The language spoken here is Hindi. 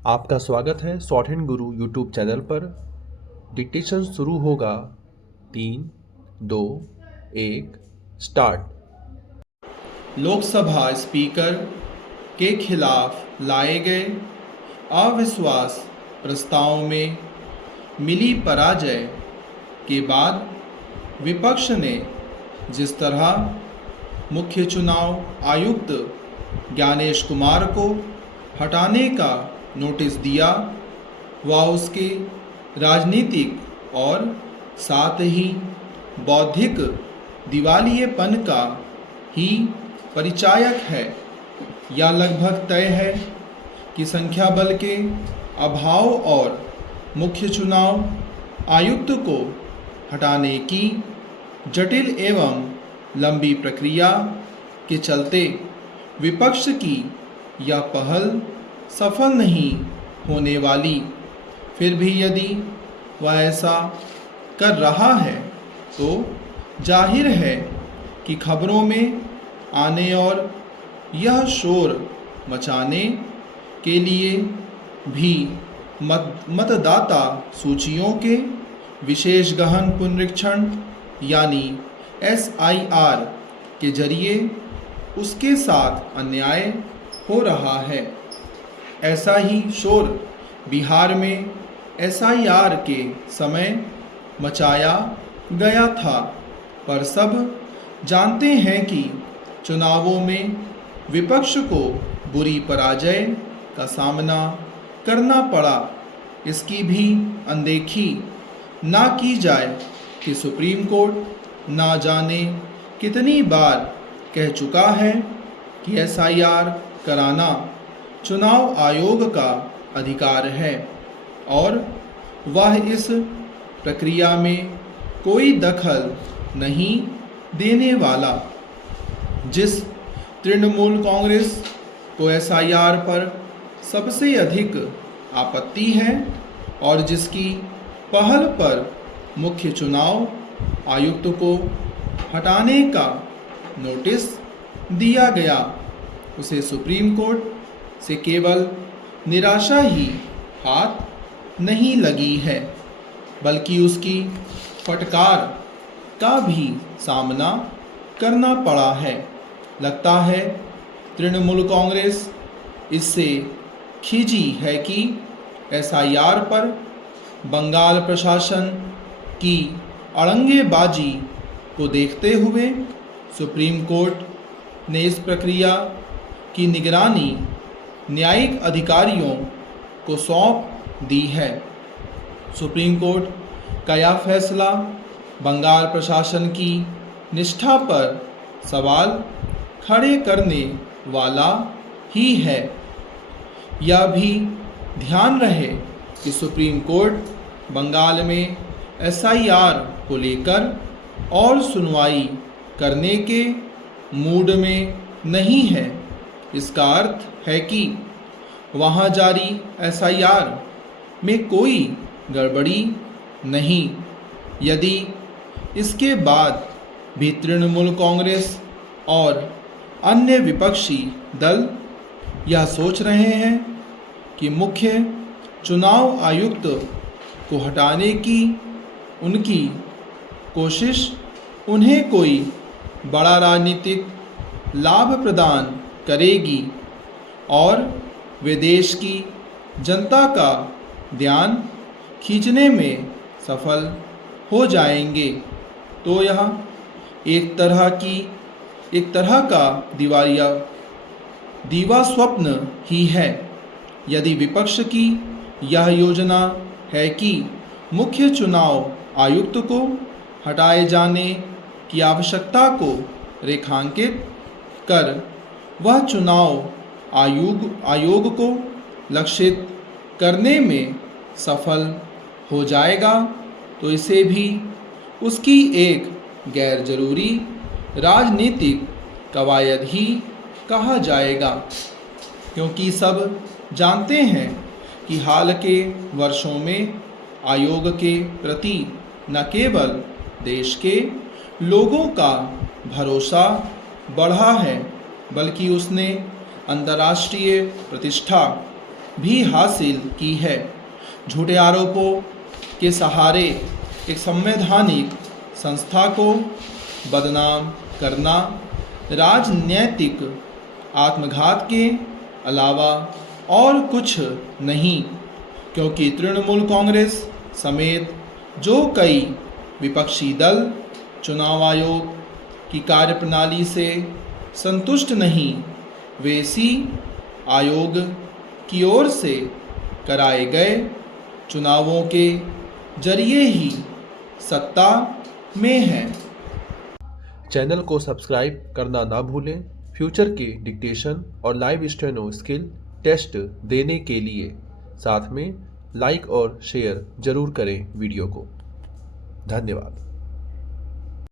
आपका स्वागत है शॉर्ट हैंड गुरु यूट्यूब चैनल पर। डिक्टेशन शुरू होगा। 3, 2, 1 स्टार्ट। लोकसभा स्पीकर के खिलाफ लाए गए अविश्वास प्रस्ताव में मिली पराजय के बाद विपक्ष ने जिस तरह मुख्य चुनाव आयुक्त ज्ञानेश कुमार को हटाने का नोटिस दिया, वह उसके राजनीतिक और साथ ही बौद्धिक दिवालियेपन का ही परिचायक है। यह लगभग तय है कि संख्या बल के अभाव और मुख्य चुनाव आयुक्त को हटाने की जटिल एवं लंबी प्रक्रिया के चलते विपक्ष की यह पहल सफल नहीं होने वाली। फिर भी यदि वह ऐसा कर रहा है तो जाहिर है कि खबरों में आने और यह शोर मचाने के लिए भी मतदाता सूचियों के विशेष गहन पुनरीक्षण यानी SIR के जरिए उसके साथ अन्याय हो रहा है। ऐसा ही शोर बिहार में SIR के समय मचाया गया था, पर सब जानते हैं कि चुनावों में विपक्ष को बुरी पराजय का सामना करना पड़ा। इसकी भी अनदेखी ना की जाए कि सुप्रीम कोर्ट ना जाने कितनी बार कह चुका है कि SIR कराना चुनाव आयोग का अधिकार है और वह इस प्रक्रिया में कोई दखल नहीं देने वाला। जिस तृणमूल कांग्रेस को SIR पर सबसे अधिक आपत्ति है और जिसकी पहल पर मुख्य चुनाव आयुक्त को हटाने का नोटिस दिया गया, उसे सुप्रीम कोर्ट से केवल निराशा ही हाथ नहीं लगी है, बल्कि उसकी फटकार का भी सामना करना पड़ा है। लगता है तृणमूल कांग्रेस इससे खिजी है कि SIR पर बंगाल प्रशासन की अड़ंगेबाजी को देखते हुए सुप्रीम कोर्ट ने इस प्रक्रिया की निगरानी न्यायिक अधिकारियों को सौंप दी है। सुप्रीम कोर्ट का यह फैसला बंगाल प्रशासन की निष्ठा पर सवाल खड़े करने वाला ही है। यह भी ध्यान रहे कि सुप्रीम कोर्ट बंगाल में SIR को लेकर और सुनवाई करने के मूड में नहीं है। इसका अर्थ है कि वहाँ जारी SIR में कोई गड़बड़ी नहीं। यदि इसके बाद भी तृणमूल कांग्रेस और अन्य विपक्षी दल यह सोच रहे हैं कि मुख्य चुनाव आयुक्त को हटाने की उनकी कोशिश उन्हें कोई बड़ा राजनीतिक लाभ प्रदान करेगी और वे देश की जनता का ध्यान खींचने में सफल हो जाएंगे, तो यह एक तरह का दीवा स्वप्न ही है। यदि विपक्ष की यह योजना है कि मुख्य चुनाव आयुक्त को हटाए जाने की आवश्यकता को रेखांकित कर वह चुनाव आयोग को लक्षित करने में सफल हो जाएगा, तो इसे भी उसकी एक गैर जरूरी राजनीतिक कवायद ही कहा जाएगा, क्योंकि सब जानते हैं कि हाल के वर्षों में आयोग के प्रति न केवल देश के लोगों का भरोसा बढ़ा है, बल्कि उसने अंतर्राष्ट्रीय प्रतिष्ठा भी हासिल की है। झूठे आरोपों के सहारे एक संवैधानिक संस्था को बदनाम करना राजनीतिक आत्मघात के अलावा और कुछ नहीं, क्योंकि तृणमूल कांग्रेस समेत जो कई विपक्षी दल चुनाव आयोग की कार्यप्रणाली से संतुष्ट नहीं, वे इसी आयोग की ओर से कराए गए चुनावों के जरिए ही सत्ता में हैं। चैनल को सब्सक्राइब करना ना भूलें। फ्यूचर के डिक्टेशन और लाइव स्टेनो स्किल टेस्ट देने के लिए साथ में लाइक और शेयर जरूर करें वीडियो को। धन्यवाद।